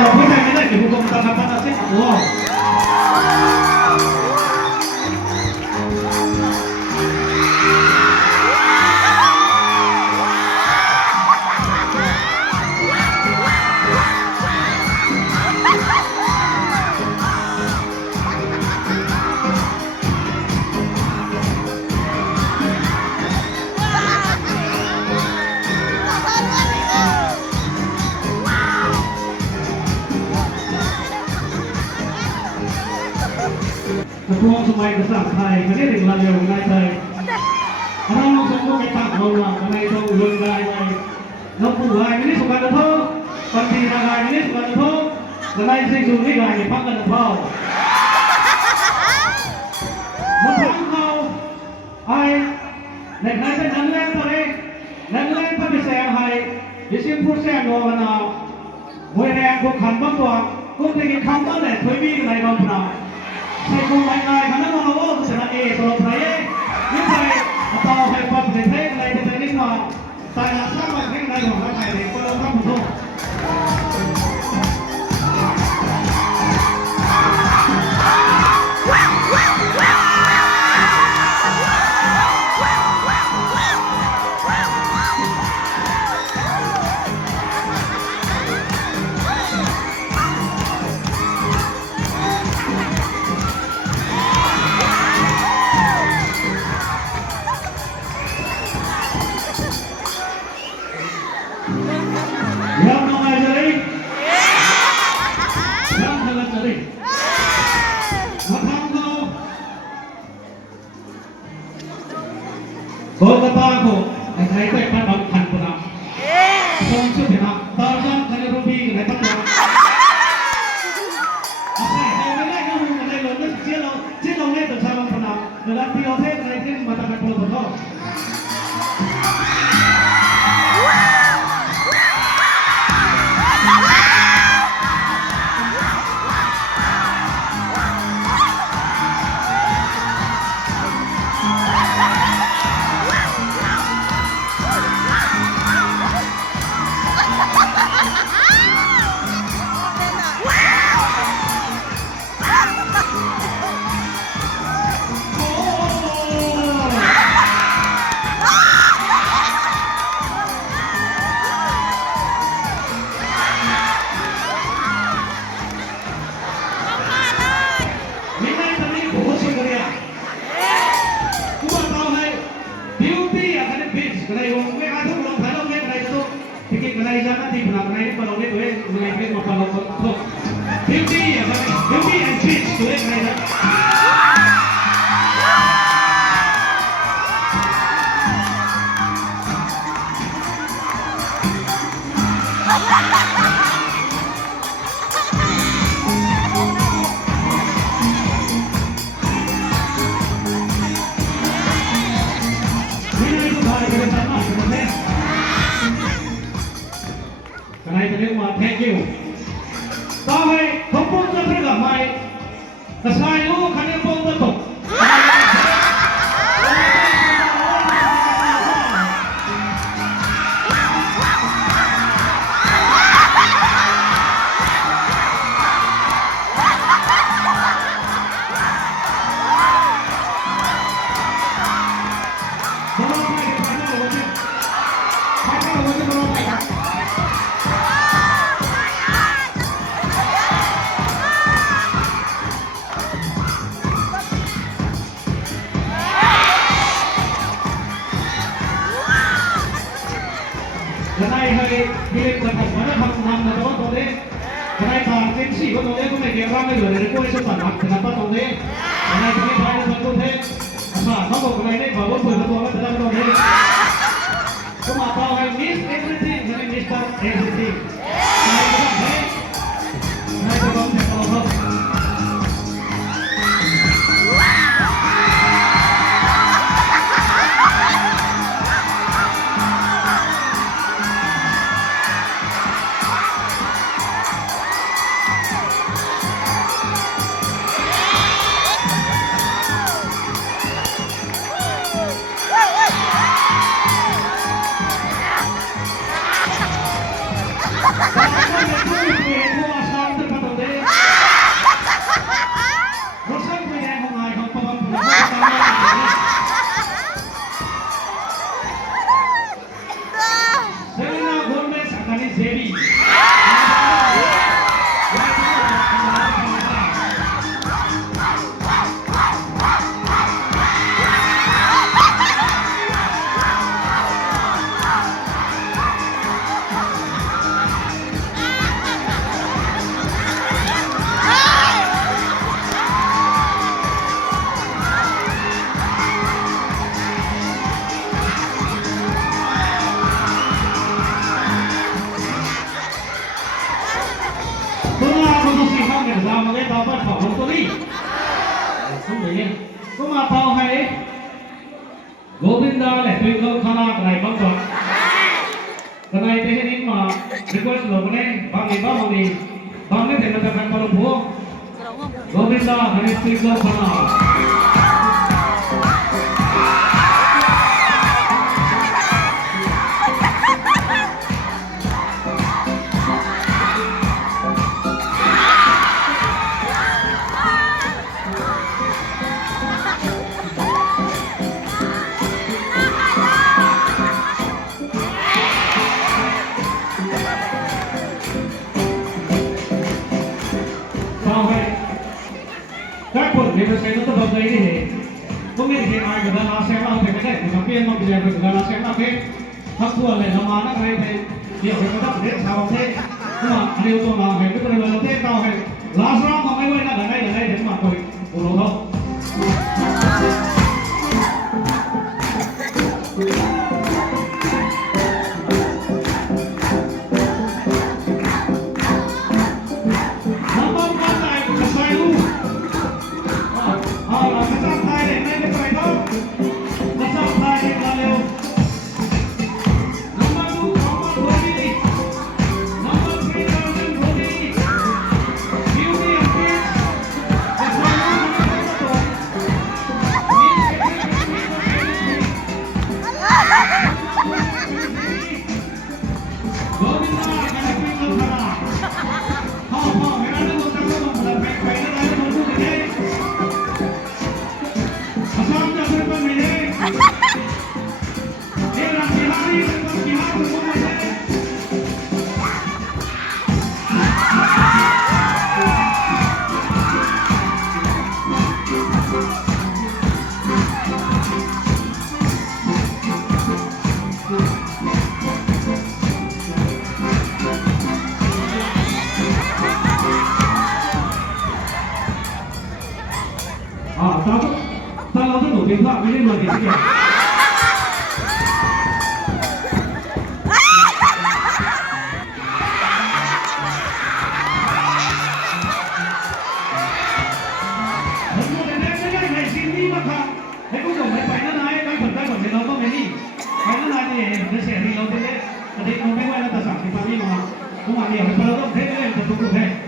เราพูดได้ไม่ได้เดี๋ยวผมจะทำอะไรเสร็จโอ้กระทรวงสมัยกษัตริย์ไทยไม่ได้ถึงระเบียบในไทยเราสมมติไปตั้งเราหลักในตรงเรื่องใดเราผู้ใดไม่ได้สุการเท่าบางทีอะไรไม่ได้สุการเท่าในสิ่งสูงที่ใดพักกันเท่ามาทำเขาไอ้ในใครเป็นนักเล่นตัวเองนักเล่นพระพิเศษให้ยิ่งสิ่งผู้แสดงโลกนาเมื่อแรงพวกขันบางตัวพวกที่กินคำตั้งแต่เคยมีในบางปราใช่คุณไม่ไงขณะเราโอ้ชนะตลอดไปยิ่งไปต่อให้ความเสียเทในจะนิ่งมาใส่หลักสร้างมาแข่งในของเราไทยเด็กก็เราทำถูกโกกตาโกในไทยก็เป็นบางขันคนละคงชื่อเป็นตาจังในรูปีในปัจจุบันใช่ไม่ได้ก็รู้ในหลวงเนี่ยเชื่อเราเนี่ยตัวชาวบ้านคนละเวลาที่เราเทศในที่มาทำเป็นโปรโตคอลในจังหวัดที่พนักงานในปลงนี้ตัวเองในเป็นมาปลงทุกบิวตี้อะครับบิวตี้แอนด์ทริคตัวเองในนั้นในจะเรียกว่าแท็กยูต่อไปผมพูดจะเรียกว่าไม่แต่ชายรู้คันนี้ผมจะตกจะได้ให้ที่เล็กจะทำมาทำนะแต่ว่าตรงนี้จะได้ทางเส้นสี่ก็ตรงนี้ก็ไม่เกี่ยวกับไม่เหลือในกล้วยสุดสันหักนะว่าตรงนี้จะได้ที่ไม่ใช่ในส่วนตรงนี้เขาบอกอะไรได้บอกว่าเปิดประตูแล้วจะได้ตรงนี้ก็มาต่อให้ miss everything จะได้ miss everything นายจะต้องแข่งต่อครับ Ha khi không hiểu sao mà cái tao vẫn khỏi không tôi đi không để yên có mà tao hay Govinda để tùy cơ khana cái này không được cái này thế nên mà request lo cái này bang này thì nó phải có đồng bộ Govinda cái này tùy cơ khana các quận thì sẽ nó tập đấy thì không biết thì ai người ta nói xem nào thì cái này thì tiên mà bây giờ người ta nói xem nào thế thấp thua này nó mà nó hay thì hiểu cái công tác để sao thế nhưng mà điều tôi làm hay cái này là thế tao hay last round mà mấy là ở đây đến mà tôi của nó thôi tao nó rất nổi tiếng thoại với nên mời thì kìa Hãy cùng với phải nó nói phần tay của nó có mấy gì phải nó nói thì nó sẽ đi lâu thế đấy thì không biết quay là tài sản thì phải đi mà không mà nhiều thì phải nó không thế nên là không được thế